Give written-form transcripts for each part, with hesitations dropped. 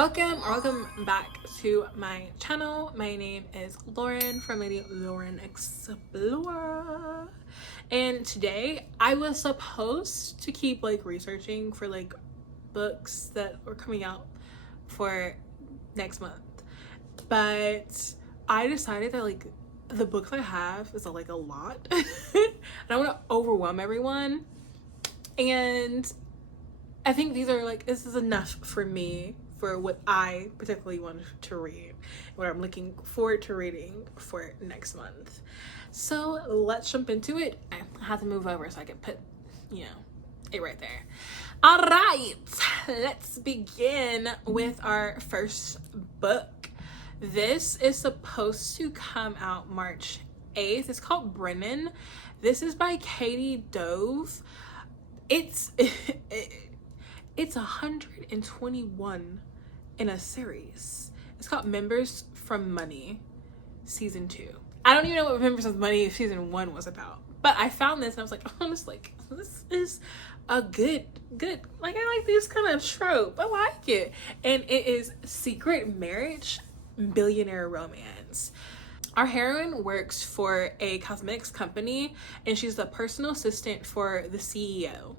Welcome back to my channel. My name is Lauren from Lady Lauren Explorer, and today I was supposed to keep researching for books that were coming out for next month, but I decided that the books I have is a lot and I want to overwhelm everyone, and I think this is enough for me for what I particularly want to read, what I'm looking forward to reading for next month. So let's jump into it. I have to move over so I can put, it right there. All right, let's begin with our first book. This is supposed to come out March 8th. It's called Brennan. This is by Katie Dove. It's 121 in a series. It's called Members from Money season 2. I don't even know what Members of Money season 1 was about, but I found this and I was this is a good I like this kind of trope. I like it. And it is secret marriage, billionaire romance. Our heroine works for a cosmetics company and she's the personal assistant for the CEO.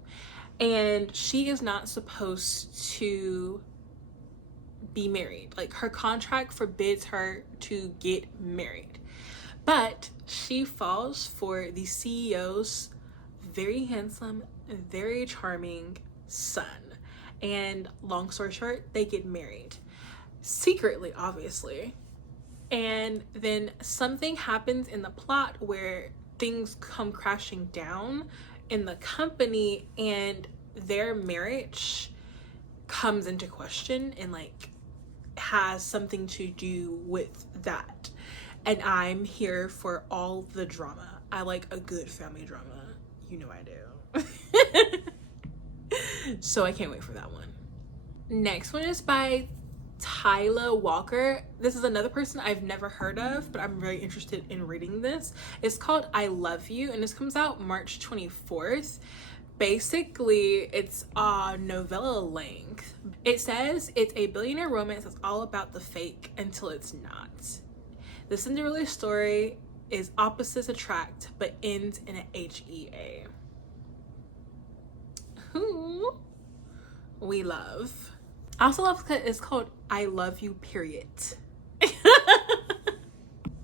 And she is not supposed to be married. Her contract forbids her to get married. But she falls for the CEO's very handsome, very charming son. And long story short, they get married. Secretly, obviously. And then something happens in the plot where things come crashing down in the company and their marriage comes into question and has something to do with that. And I'm here for all the drama. I like a good family drama. You know I do. So I can't wait for that one. Next one is by Tyler Walker. This is another person I've never heard of, but I'm very interested in reading this. It's called I Love You, and this comes out March 24th. Basically, it's a novella length. It says it's a billionaire romance that's all about the fake until it's not. The Cinderella story is opposites attract, but ends in an HEA. Who we love. I also love that it's called I Love You, period.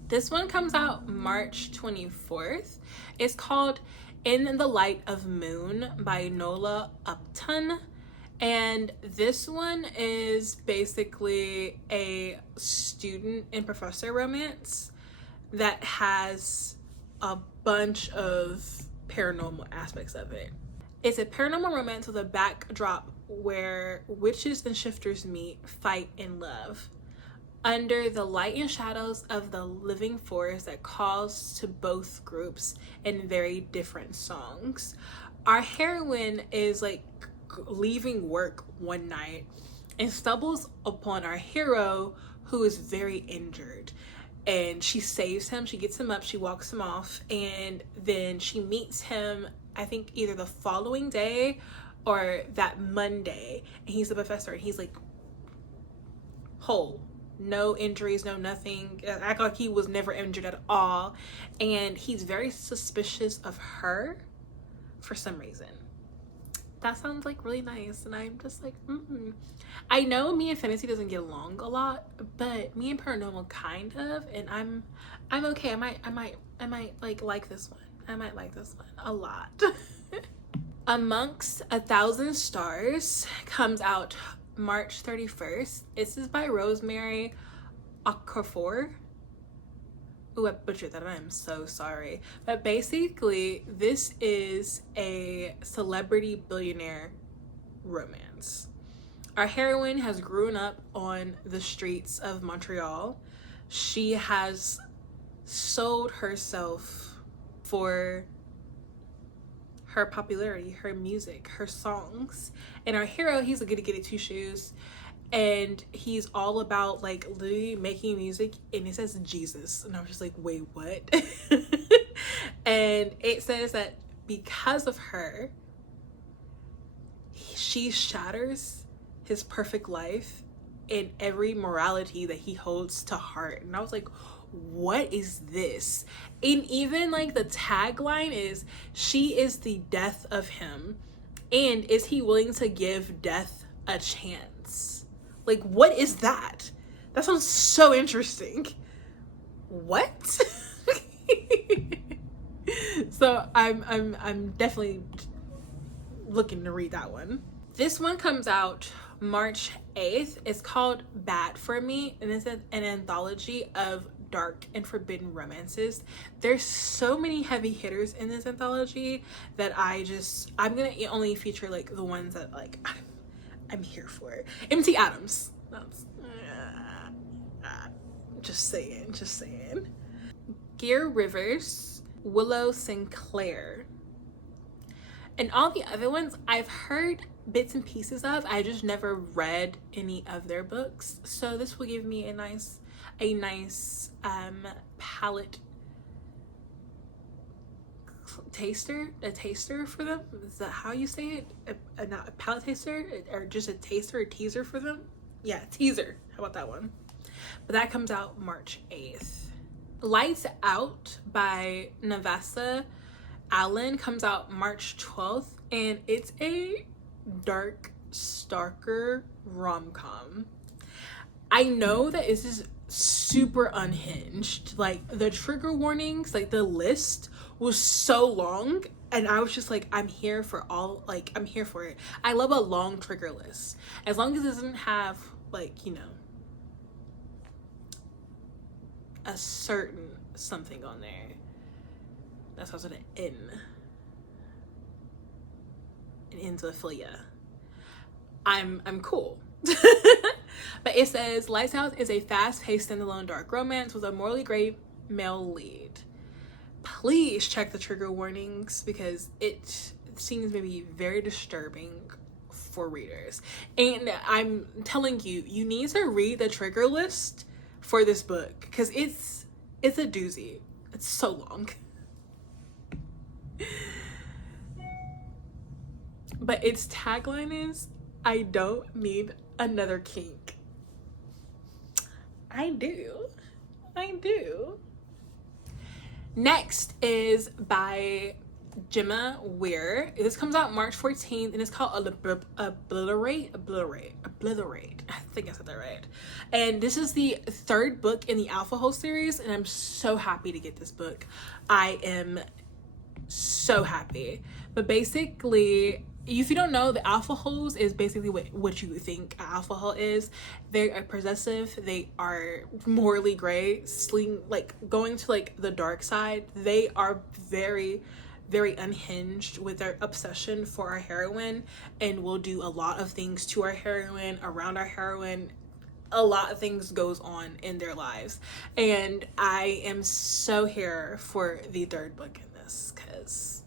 This one comes out March 24th. It's called In the Light of Moon by Nola Upton. And this one is basically a student and professor romance that has a bunch of paranormal aspects of it. It's a paranormal romance with a backdrop where witches and shifters meet, fight, and love under the light and shadows of the living force that calls to both groups in very different songs. Our heroine is leaving work one night and stumbles upon our hero who is very injured, and she saves him. She gets him up, she walks him off, and then she meets him I think either the following day or that Monday, and he's the professor and he's whole, no injuries, no nothing, act like he was never injured at all, and he's very suspicious of her for some reason. That sounds really nice, and I'm just I know me and fantasy doesn't get along a lot, but me and paranormal kind of, and I'm okay. I might like this one. I might like this one a lot. Amongst 1,000 Stars comes out March 31st. This is by Rosemary Okafor. Ooh, I butchered that. I'm so sorry. But basically, this is a celebrity billionaire romance. Our heroine has grown up on the streets of Montreal. She has sold herself for her popularity, her music, her songs. And our hero, he's a goody goody two shoes, and he's all about literally making music, and it says Jesus, and I was just wait, what? And it says that because of her, she shatters his perfect life in every morality that he holds to heart. And I was like, what is this? And even like the tagline is, she is the death of him, and is he willing to give death a chance? Like, what is that? That sounds so interesting. What? So I'm definitely looking to read that one. This one comes out March 8th. It's called Bad for Me, and it's an anthology of dark and forbidden romances. There's so many heavy hitters in this anthology that I'm gonna only feature like the ones that like I'm here for. MT Adams. That's just saying. Gear Rivers, Willow Sinclair. And all the other ones I've heard bits and pieces of. I just never read any of their books. So this will give me a nice palate a taster for them. Is that how you say it? Not a palate taster, or just a taster, a teaser for them? Yeah, teaser. How about that one? But that comes out March 8th. Lights Out by Navasa Allen comes out March 12th, and it's a dark stalker rom-com. I know that this is super unhinged. Like, the trigger warnings, like the list was so long, and I was just like, I'm here for it. I love a long trigger list, as long as it doesn't have like, you know, a certain something on there that starts with an N. It ends with Leah. I'm cool. But it says Lights Out is a fast-paced standalone dark romance with a morally gray male lead. Please check the trigger warnings, because it seems maybe very disturbing for readers. And I'm telling you, you need to read the trigger list for this book, because it's a doozy. It's so long. But its tagline is, I don't need another kink. I do. Next is by Gemma Weir. This comes out March 14th, and it's called Obliterate. I think I said that right. And this is the third book in the Alpha Hole series, and I'm so happy to get this book. I am so happy. But basically, if you don't know, the alpha holes is basically what you think an alpha hole is. They are possessive, they are morally gray, going to like the dark side. They are very, very unhinged with their obsession for our heroine, and will do a lot of things to our heroine, around our heroine. A lot of things goes on in their lives, and I am so here for the third book in this, because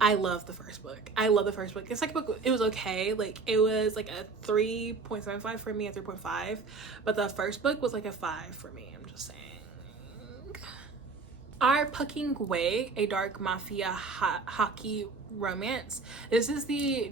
I love the first book. The second book, it was okay. Like, it was like a 3.75 for me, a 3.5. But the first book was like a 5 for me. I'm just saying. Our Pucking Way, a dark mafia hockey romance. This is the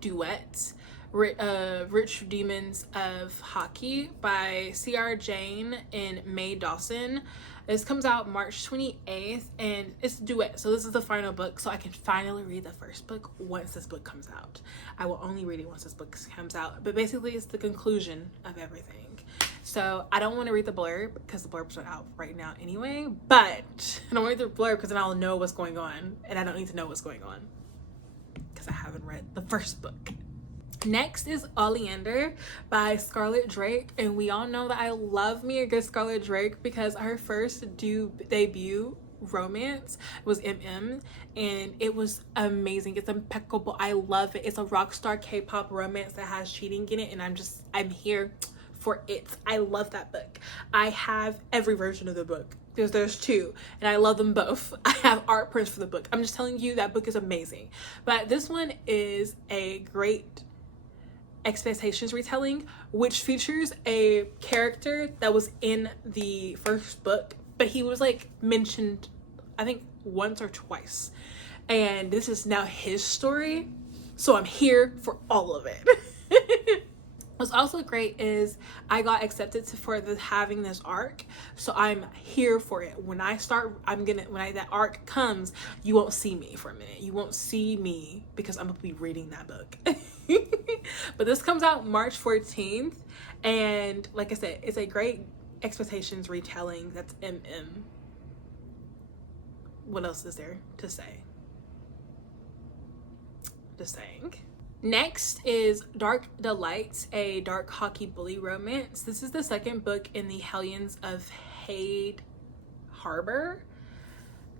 duet, Rich Demons of Hockey by C.R. Jane and Mae Dawson. This comes out March 28th, and it's a duet, so this is the final book, so I can finally read the first book once this book comes out. I will only read it once this book comes out, but basically it's the conclusion of everything. So I don't want to read the blurb, because the blurbs are out right now anyway, but I don't want to read the blurb because then I'll know what's going on, and I don't need to know what's going on because I haven't read the first book. Next is Oleander by Scarlett Drake, and we all know that I love me a good Scarlett Drake, because her first debut romance was MM, and it was amazing. It's impeccable. I love it. It's a rock star K-pop romance that has cheating in it, and I'm here for it. I love that book. I have every version of the book. There's two, and I love them both. I have art prints for the book. I'm just telling you, that book is amazing. But this one is a great expectations retelling, which features a character that was in the first book, but he was like mentioned, I think, once or twice, and this is now his story, so I'm here for all of it. What's also great is I got accepted for having this arc, so I'm here for it. When I start, that arc comes, you won't see me for a minute. You won't see me because I'm gonna be reading that book. But this comes out March 14th, and like I said, it's a great expectations retelling. That's MM. What else is there to say? Just saying. Next is Dark Delights, a dark hockey bully romance. This is the second book in the Hellions of Hade Harbor,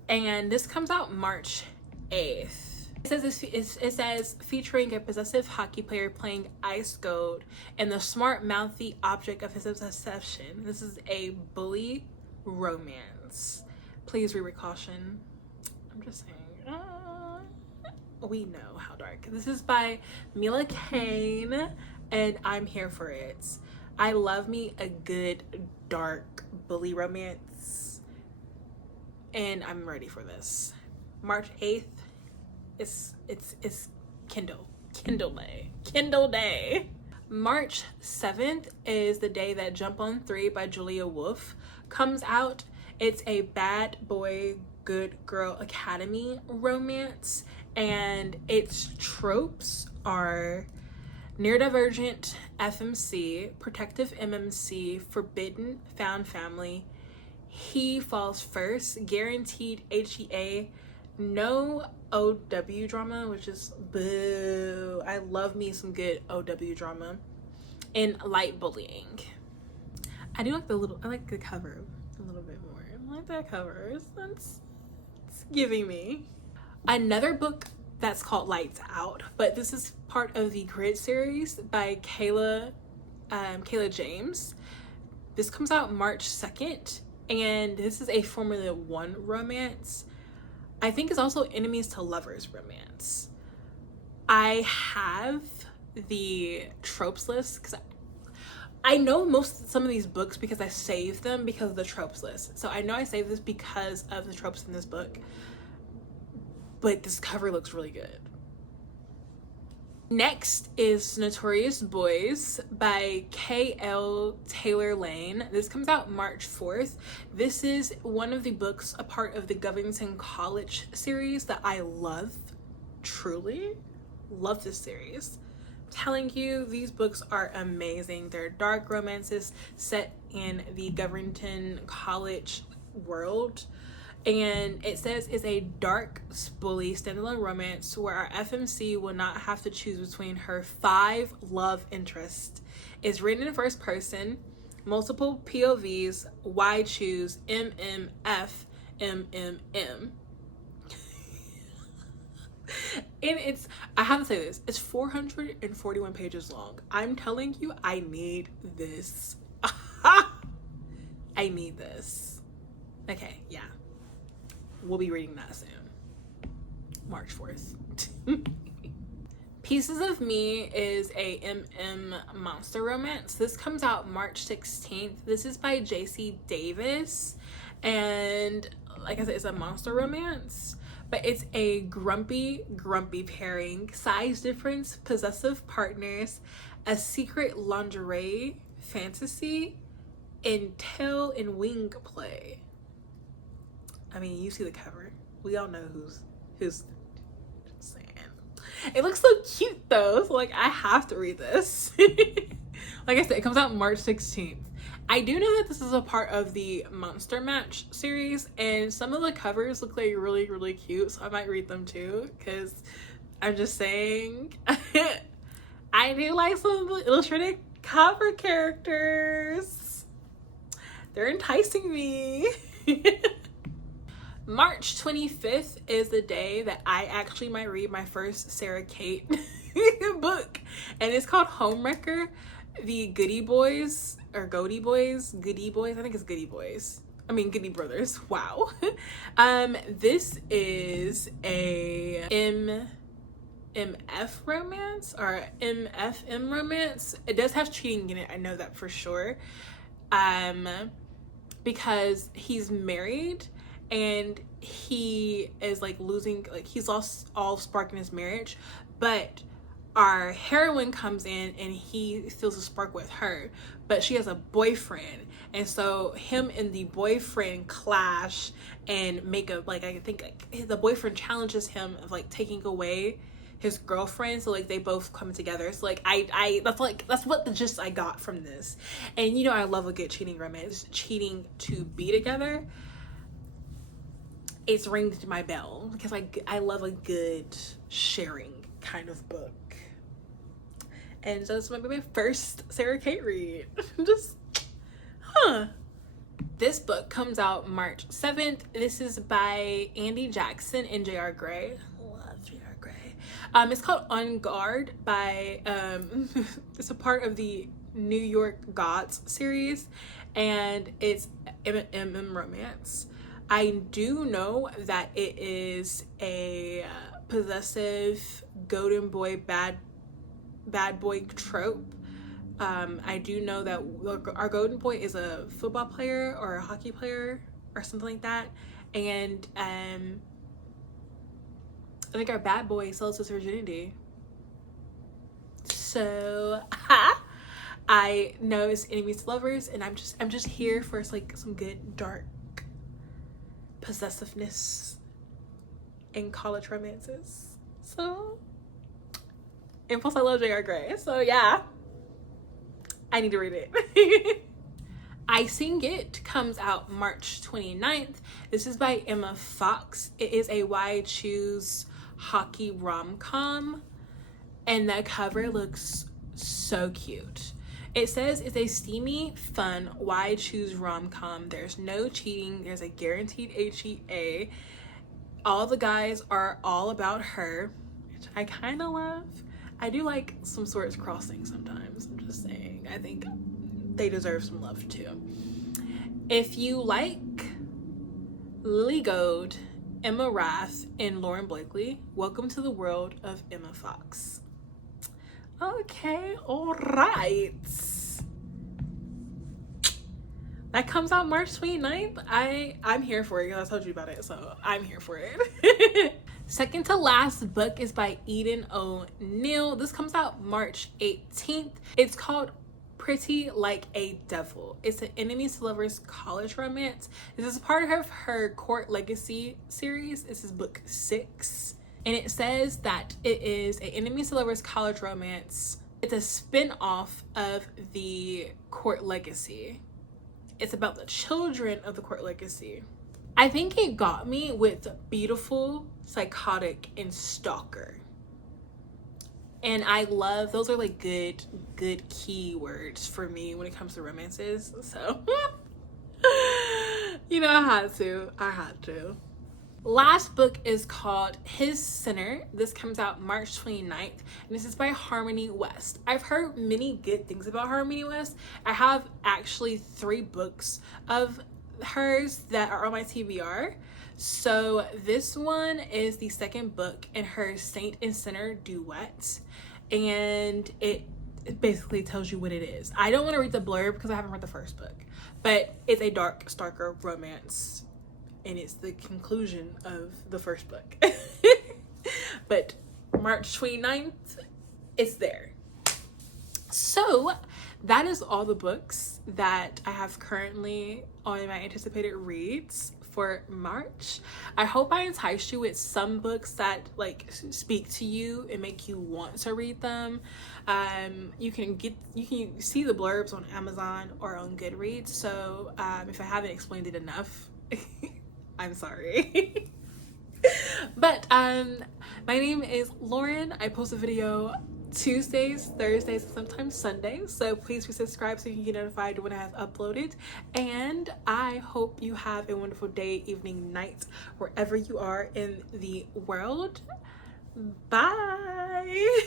and this comes out March 8th. It says featuring a possessive hockey player playing ice gold and the smart, mouthy object of his obsession. This is a bully romance. Please read with caution. I'm just saying. We know how dark. This is by Mila Kane, and I'm here for it. I love me a good dark bully romance, and I'm ready for this. March 8th. It's Kindle Day. March 7th is the day that Jump on 3 by Julia Wolf comes out. It's a bad boy, good girl academy romance, and its tropes are neurodivergent FMC, protective MMC, forbidden found family, he falls first, guaranteed HEA, no OW drama, which is boo. I love me some good OW drama, and light bullying. I like the cover a little bit more. I like that cover. It's giving me. Another book that's called Lights Out, but this is part of the Grid series by Kayla James. This comes out March 2nd, and this is a Formula One romance. I think it's also enemies to lovers romance. I have the tropes list because I know some of these books because I saved them because of the tropes list. So I know I saved this because of the tropes in this book. But this cover looks really good. Next is Notorious Boys by K.L. Taylor Lane. This comes out March 4th. This is one of the books, a part of the Govington College series that I love. Truly love this series. I'm telling you, these books are amazing. They're dark romances set in the Govington College world. And it says it's a dark, bully standalone romance where our FMC will not have to choose between her 5 love interests. It's written in first person, multiple POVs, why choose MMF, MMM. And I have to say this, it's 441 pages long. I'm telling you, I need this. I need this. Okay, yeah. We'll be reading that soon. March 4th. Pieces of Me is a MM monster romance. This comes out March 16th. This is by JC Davis. And like I said, it's a monster romance. But it's a grumpy pairing. Size difference, possessive partners, a secret lingerie fantasy, and tail and wing play. I mean, you see the cover. We all know who's just saying. It looks so cute though. So like I have to read this. Like I said, it comes out March 16th. I do know that this is a part of the Monster Match series, and some of the covers look like really, really cute. So I might read them too, because I'm just saying I do like some of the illustrated cover characters. They're enticing me. March 25th is the day that I actually might read my first Sarah Kate book, and it's called Homewrecker, the Goody Boys, or Goody Boys, Goody Boys, I think it's Goody Boys. I mean, Goody Brothers, wow. This is a MF romance, or MFM romance. It does have cheating in it, I know that for sure. Because he's married, and he is like he's lost all spark in his marriage, but our heroine comes in and he feels a spark with her, but she has a boyfriend, and so him and the boyfriend clash and make a, like, I think like the boyfriend challenges him of like taking away his girlfriend, so like they both come together. So like I that's what the gist I got from this. And you know, I love a good cheating romance. Cheating to be together, it's ringed my bell, because I love a good sharing kind of book. And so this might be my first Sarah Kate read. Just This book comes out March 7th. This is by Andy Jackson and J.R. Gray. Love J.R. Gray. It's called On Guard by it's a part of the New York Gods series, and it's MM romance. I do know that it is a possessive golden boy bad boy trope. I do know that our golden boy is a football player or a hockey player or something like that, and I think our bad boy sells his virginity. So I know it's enemies to lovers, and I'm just here for like some good dark possessiveness in college romances. So, and plus I love J.R. Gray, so yeah, I need to read it. I Sing It comes out March 29th. This is by Emma Fox. It is a Why Choose hockey rom-com, and the cover looks so cute. It says it's a steamy, fun, why choose rom-com. There's no cheating. There's a guaranteed HEA. All the guys are all about her, which I kind of love. I do like some swords crossing sometimes. I'm just saying. I think they deserve some love too. If you like Lily Gold, Emma Rath, and Lauren Blakely, welcome to the world of Emma Fox. Okay, all right. That comes out March 29th. I'm here for it because I told you about it, so I'm here for it. Second to last book is by Eden O'Neill. This comes out March 18th. It's called Pretty Like a Devil. It's an enemies to lovers college romance. This is part of her Court Legacy series. This is book 6. And it says that it is an enemies to lovers college romance. It's a spin-off of the Court Legacy. It's about the children of the Court Legacy. I think it got me with beautiful, psychotic, and stalker. And I love, those are like good keywords for me when it comes to romances. So, you know, I had to. Last book is called His Sinner. This comes out March 29th, and this is by Harmony West. I've heard many good things about Harmony West. I have actually 3 books of hers that are on my TBR. So this one is the second book in her Saint and Sinner duet, and it basically tells you what it is. I don't want to read the blurb because I haven't read the first book, but it's a dark, stalker romance. And it's the conclusion of the first book. But March 29th, it's there. So that is all the books that I have currently on my anticipated reads for March. I hope I enticed you with some books that like speak to you and make you want to read them. You can see the blurbs on Amazon or on Goodreads. So if I haven't explained it enough, I'm sorry. But my name is Lauren. I post a video Tuesdays, Thursdays, and sometimes Sundays, so please be subscribed so you can get notified when I have uploaded. And I hope you have a wonderful day, evening, night, wherever you are in the world. Bye.